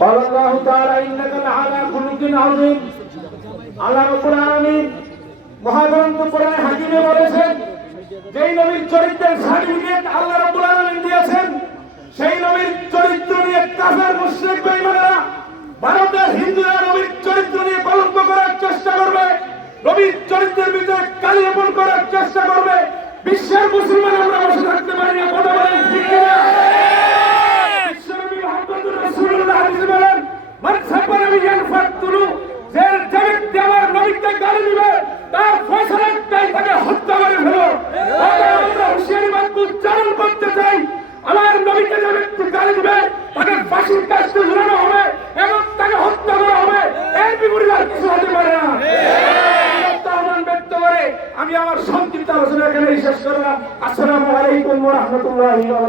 قال الله تعالى إنك لعلى خلق عظيم আল্লাহ রাব্বুল আলামিন মহাগ্রন্থ কোরআনে হাকিমে বলেছেন যেই নবীর চরিত্রের সার্টিফিকেট আল্লাহ রাব্বুল আলামিন দিয়েছেন সেই নবীর চরিত্র নিয়ে কাফের মুশরিক বেঈমানেরা ভারতের হিন্দুরা নবীর চরিত্র নিয়ে কলঙ্ক করার চেষ্টা করবে নবীর চরিত্রের ভিতরে কালি রোপণ করার চেষ্টা করবে বিশ্বের মুসলমান ফাতুলু যে আমার নবীকে গালি দিবে, তার ফয়সালাটাই তাকে হত্যা করে ফেলো। আমরা হুঁশিয়ারি বাক্য উচ্চারণ করতে চাই। আমার নবীকে যে ব্যক্তি গালি দিবে, তাকে ঝুলানো হবে, এবং তাকে হত্যা করা হবে আর কিছু হতে পারে না। আমি আমার সংক্ষিপ্ত আলোচনা এখানে শেষ করলাম। আসসালামু আলাইকুম ওয়া রাহমাতুল্লাহি ওয়া